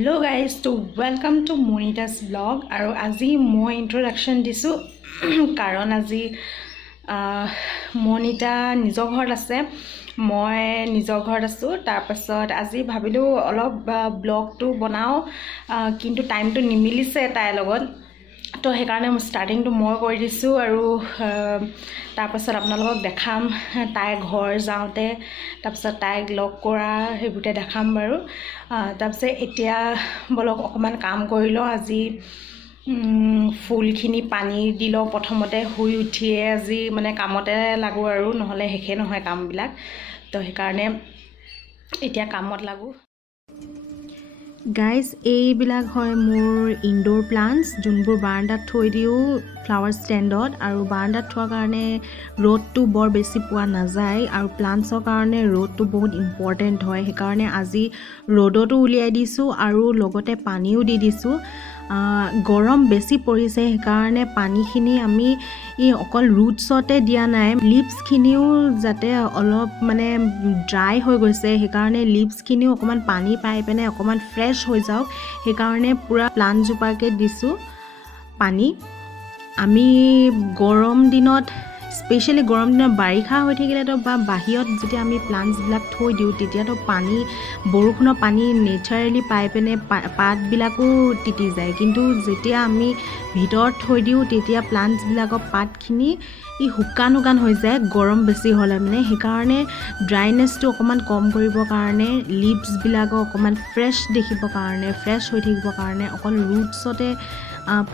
Hello guys, to welcome to Monita's vlog. আৰু আজি মই ইন্ট্ৰোডাকশন দিছো কাৰণ আজি মনিতা নিজৰ ঘৰত আছে, মই নিজৰ ঘৰত আছো। তাৰ পাছত আজি ভাবিলো অলপ ব্লগটো বনাও, কিন্তু টাইমটো নিমিলিছে তাইৰ লগত, তো সেইকাৰণে ষ্টাৰ্টিংটো মই কৰি দিছোঁ। আৰু তাৰপাছত আপোনালোকক দেখাম তাইৰ ঘৰ যাওঁতে, তাৰপাছত তাইক লগ কৰা সেইবোৰতে দেখাম বাৰু। তাৰপিছত এতিয়া বলক অকণমান কাম কৰি লওঁ। আজি ফুলখিনি পানী দি লওঁ প্ৰথমতে, শুই উঠিয়ে আজি মানে কামতে লাগো আৰু নহ'লে শেষে নহয় কামবিলাক, তো সেইকাৰণে এতিয়া কামত লাগো। গাইজ, এইবিলাক হয় মোৰ ইনডোৰ প্লাণ্টছ, যোনবোৰ বাৰাণ্ডাত থৈ দিওঁ ফ্লাৱাৰ ষ্টেণ্ডত। আৰু বাৰাণ্ডাত থোৱাৰ কাৰণে ৰ'দটো বৰ বেছি পোৱা নাযায়, আৰু প্লাণ্টছৰ কাৰণে ৰ'দটো বহুত ইম্পৰ্টেণ্ট হয়। সেইকাৰণে আজি ৰ'দতো উলিয়াই দিছোঁ আৰু লগতে পানীও দি দিছোঁ। গৰম বেছি পৰিছে, সেইকাৰণে পানীখিনি আমি অকল ৰুটছতে দিয়া নাই, লিভছখিনিও যাতে অলপ মানে ড্ৰাই হৈ গৈছে, সেইকাৰণে লিভছখিনিও অকণমান পানী পাই পিনে অকণমান ফ্ৰেছ হৈ যাওক, সেইকাৰণে পূৰা প্লাণ্টজোপাকে দিছোঁ পানী। আমি গৰম দিনত, স্পেচিয়েলি গৰম দিনত বাৰিষা হৈ থাকিলেতো বা বাহিৰত যেতিয়া আমি প্লাণ্টছবিলাক থৈ দিওঁ তেতিয়াতো পানী, বৰষুণৰ পানী নেচাৰেলি পাই পিনে পাতবিলাকো তিতি যায়, কিন্তু যেতিয়া আমি ভিতৰত থৈ দিওঁ তেতিয়া প্লাণ্টছবিলাকৰ পাতখিনি শুকান হৈ যায় গৰম বেছি হ'লে মানে। সেইকাৰণে ড্ৰাইনেছটো অকণমান কম কৰিবৰ কাৰণে, লিভছবিলাকক অকণমান ফ্ৰেছ দেখিবৰ কাৰণে, ফ্ৰেছ হৈ থাকিবৰ কাৰণে অকল ৰুটছতে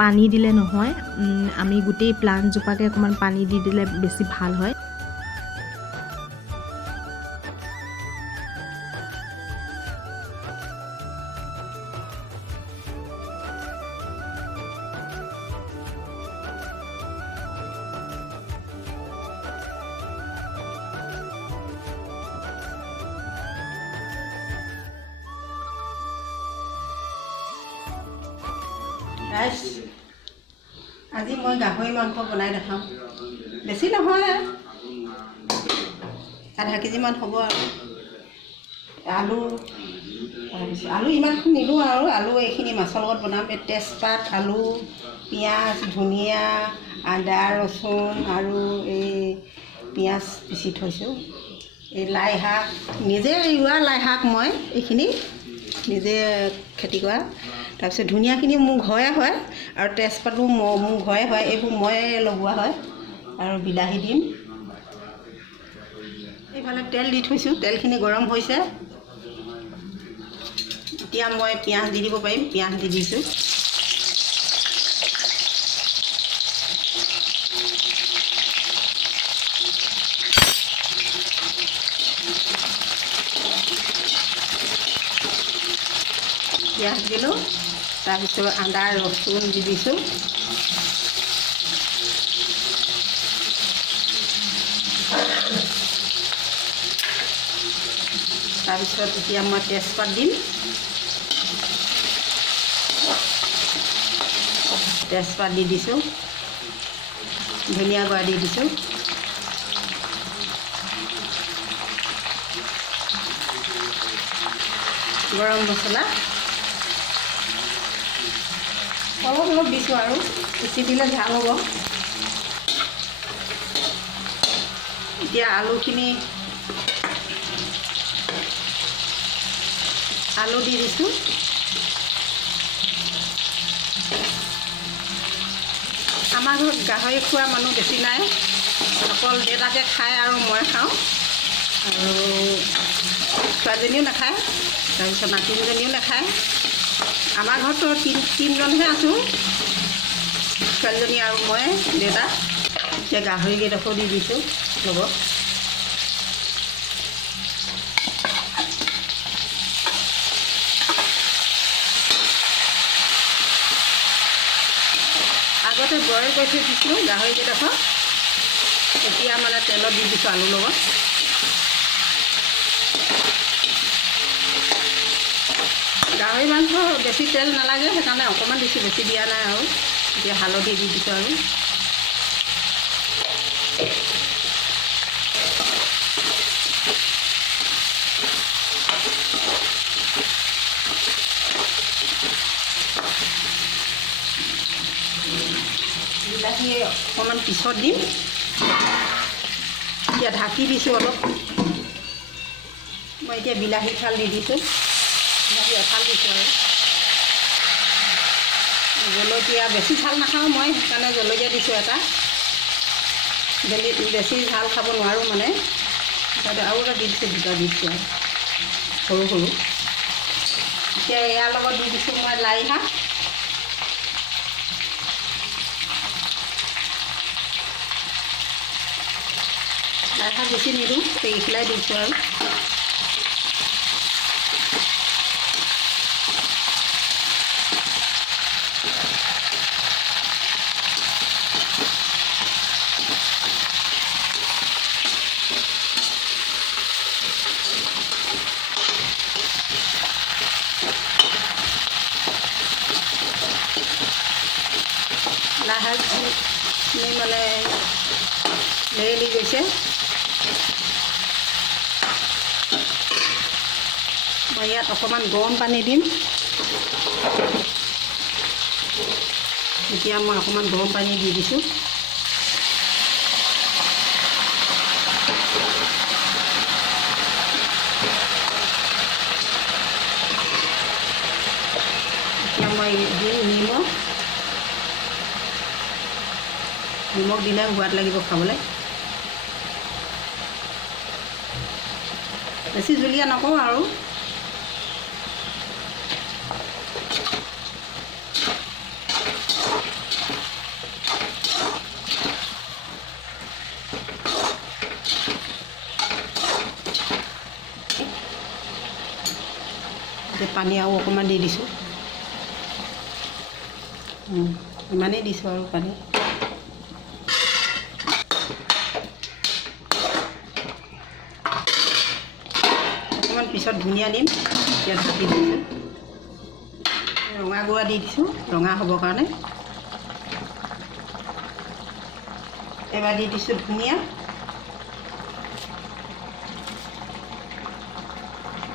পানী দিলে নহয়, আমি গোটেই প্লাণ্টজোপাকে অকণমান পানী দি দিলে বেছি ভাল হয়। আজি মই গাহৰি মাংস বনাই দেখাম। বেছি নহয়, আধা কেজিমান হ'ব। আৰু আলু, তাৰপিছত আলু ইমানখিনি নিদিওঁ আৰু আলু এইখিনি মাছৰ লগত বনাম। এই তেজপাত, আলু, পিঁয়াজ, ধনিয়া, আদা, ৰচুন আৰু এই পিঁয়াজ পিচি থৈছোঁ। এই লাই শাক, নিজে ৰোৱা লাই শাক, মই এইখিনি নিজে খেতি কৰা। তাৰপিছত ধনিয়াখিনি মোৰ ঘৰে হয়, আৰু তেজপাতো মোৰ ঘৰে হয়, এইবোৰ মই লগোৱা হয়। আৰু বিলাহী দিম। এইফালে তেল দি থৈছোঁ, তেলখিনি গৰম হৈছে। এতিয়া মই পিঁয়াজ দি দিব পাৰিম, পিঁয়াজ দি দিছোঁ। পিঁয়াজ দিলোঁ, তাৰপিছত আদা ৰচুন দি দিছোঁ। তাৰপিছত এতিয়া মই তেজপাত দিম, তেজপাত দি দিছোঁ, ধনিয়া গুড়া দি দিছোঁ, গৰম মছলা অলপ দিছোঁ, আৰু বেছি দিলে ভাল হ'ব। এতিয়া আলু দি দিছোঁ। আমাৰ ঘৰত গাহৰি খোৱা মানুহ বেছি নাই, অকল দেউতাকে খায় আৰু মই খাওঁ, আৰু ছোৱালীজনীও নাখায়, তাৰপিছত নাতিনীজনীও নাখায়। আমাৰ ঘৰতো তিনিজনহে আছোঁ, ছোৱালীজনী আৰু মই, দেউতা। এতিয়া গাহৰিকেইডোখৰ দি দিছোঁ লগত। আগতে বইল কৰি থৈ দিছিলোঁ গাহৰিকেইডোখৰ, এতিয়া মানে তেলত দি দিছোঁ আলুৰ লগত। গাহৰি মাংস বেছি তেল নালাগে, সেইকাৰণে অকণমান দিছোঁ, বেছি দিয়া নাই। আৰু এতিয়া হালধি দি দিছোঁ আৰু বিলাহী অকণমান পিছত দিম। এতিয়া ঢাকি দিছোঁ অলপ। মই এতিয়া বিলাহী ফাল দি দিছোঁ, বিলাহী এফাল দিছোঁ আৰু জলকীয়া বেছি ভাল নাখাওঁ মই, সেইকাৰণে জলকীয়া দিছোঁ এটা। বেছি ভাল খাব নোৱাৰোঁ মানে, আৰু এটা দি দিছোঁ, দুটা দিছোঁ আৰু সৰু সৰু। এতিয়া ইয়াৰ লগত দি দিছোঁ মই লাই শাক। লাই শাক বেছি নিদিওঁ, এইখিলাই দিছোঁ আৰু লাই শাকখিনি মানে লেৰেলি গৈছে। মই ইয়াত অকণমান গৰম পানী দিম। এতিয়া মই অকণমান গৰম পানী দি দিছোঁ। এতিয়া মই দিম নিমখ দিলে সোৱাদ লাগিব খাবলৈ। বেছি জুলীয়া নকৰোঁ আৰু পানী আৰু অকণমান দি দিছোঁ। ইমানেই দিছোঁ আৰু পানী। অকণমান পিছত ধনিয়া দিম। এতিয়া ঢাকি দিছোঁ। ৰঙা গুড়া দি দিছোঁ, ৰঙা হ'বৰ কাৰণে। এবাৰ দি দিছোঁ ধনিয়া।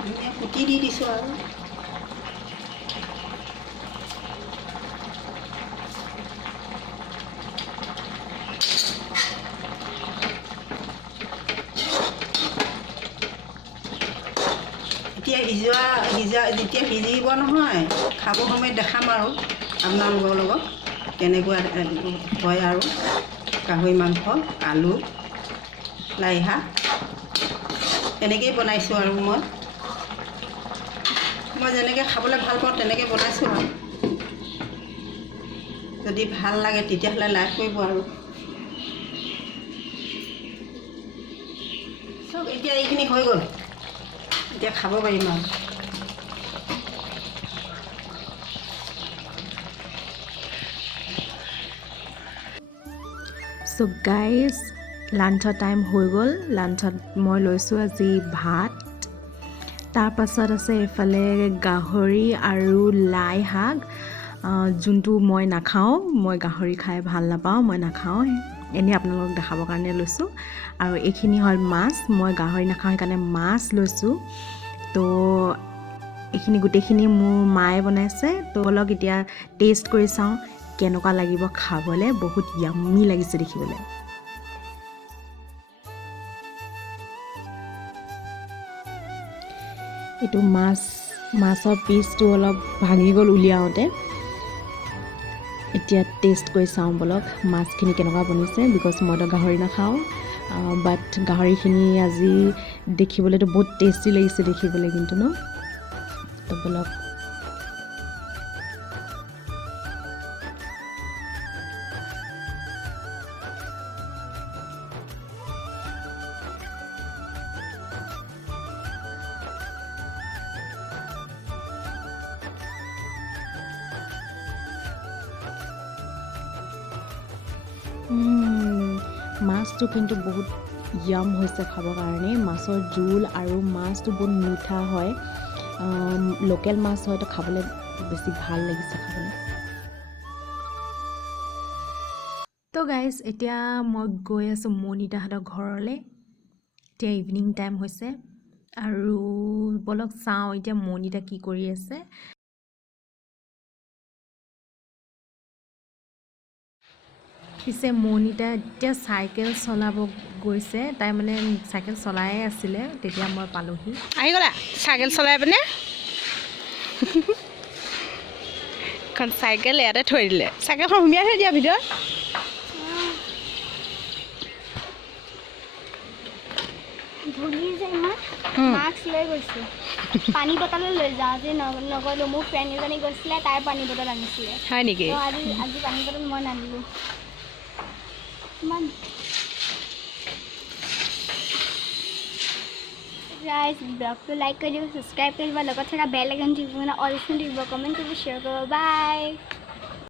ধনিয়া কুটি দি দিছোঁ আৰু এতিয়া যেতিয়া সিজিব নহয়, খাব সময়ত দেখাম আৰু আপোনালোকৰ লগত কেনেকুৱা হয় আৰু গাহৰি মাংস, আলু, লাই শাক তেনেকৈয়ে বনাইছোঁ আৰু মই যেনেকৈ খাবলৈ ভাল পাওঁ তেনেকৈ বনাইছোঁ আৰু যদি ভাল লাগে তেতিয়াহ'লে লাইক কৰিব আৰু চব। এতিয়া এইখিনি হৈ গ'ল, এতিয়া খাব পাৰিম আৰু চ' গাইজ, লাঞ্চৰ টাইম হৈ গ'ল। লাঞ্চত মই লৈছোঁ আজি ভাত, তাৰপাছত আছে এইফালে গাহৰি আৰু লাই শাক, যোনটো মই নাখাওঁ। মই গাহৰি খাই ভাল নাপাওঁ, মই নাখাওঁ। এনেই আপোনালোকক দেখাবৰ কাৰণে লৈছোঁ। আৰু এইখিনি হ'ল মাছ, মই গাহৰি নাখাওঁ সেইকাৰণে মাছ লৈছোঁ। তো এইখিনি গোটেইখিনি মোৰ মায়ে বনাইছে। তো অলপ এতিয়া টেষ্ট কৰি চাওঁ কেনেকুৱা লাগিব খাবলৈ। বহুত য়াম্মি লাগিছে দেখিবলৈ। এইটো মাছৰ পিচটো অলপ ভাঙি গ'ল উলিয়াওঁতে। এতিয়া টেষ্ট কৰি চাওঁ বলক মাছখিনি কেনেকুৱা বনিছে। বিকজ মইতো গাহৰি নাখাওঁ, বাট গাহৰিখিনি আজি দেখিবলৈতো বহুত টেষ্টি লাগিছে দেখিবলৈ কিন্তু ন। তো বলক মাছটো কিন্তু বহুত য়াম হৈছে খাবৰ কাৰণে। মাছৰ জোল আৰু মাছটো বহুত মিঠা হয়। লোকেল মাছ হয়তো খাবলৈ বেছি ভাল লাগিছে খাবলৈ। তো গাইজ, এতিয়া মই গৈ আছোঁ মনিতাহঁতৰ ঘৰলৈ। এতিয়া ইভিনিং টাইম হৈছে আৰু বলক চাওঁ এতিয়া মনিতা কি কৰি আছে। পিছে মনিতা এতিয়া চাইকেল চলাব গৈছে তাই মানে চাইকেল চলায়ে আছিলে তেতিয়া মই পালোহি আহি গ'লা চাইকেল চলাই পিনে এখন চাইকেল ইয়াতে থৈ দিলে চাইকেলখন সুমিয়াই থৈ দিয়া ভিতৰত ধূলি যে ইমান মাস্ক লৈ গৈছোঁ পানী বটলো লৈ যাওঁ যে নগ'লোঁ মোৰ ফ্ৰেণ্ড এজনী গৈছিলে তাই পানী বটল আনিছিলে হয় নেকি আজি পানী বটল মই নানিলোঁ ইমান গাইজ ব্লগটো লাইক কৰি দিব ছাবস্ক্ৰাইব কৰি দিব লগত থকা বেল আইকন টিপিব অল অপশ্যন টিপিব কমেণ্ট কৰিব শ্বেয়াৰ কৰিব বাই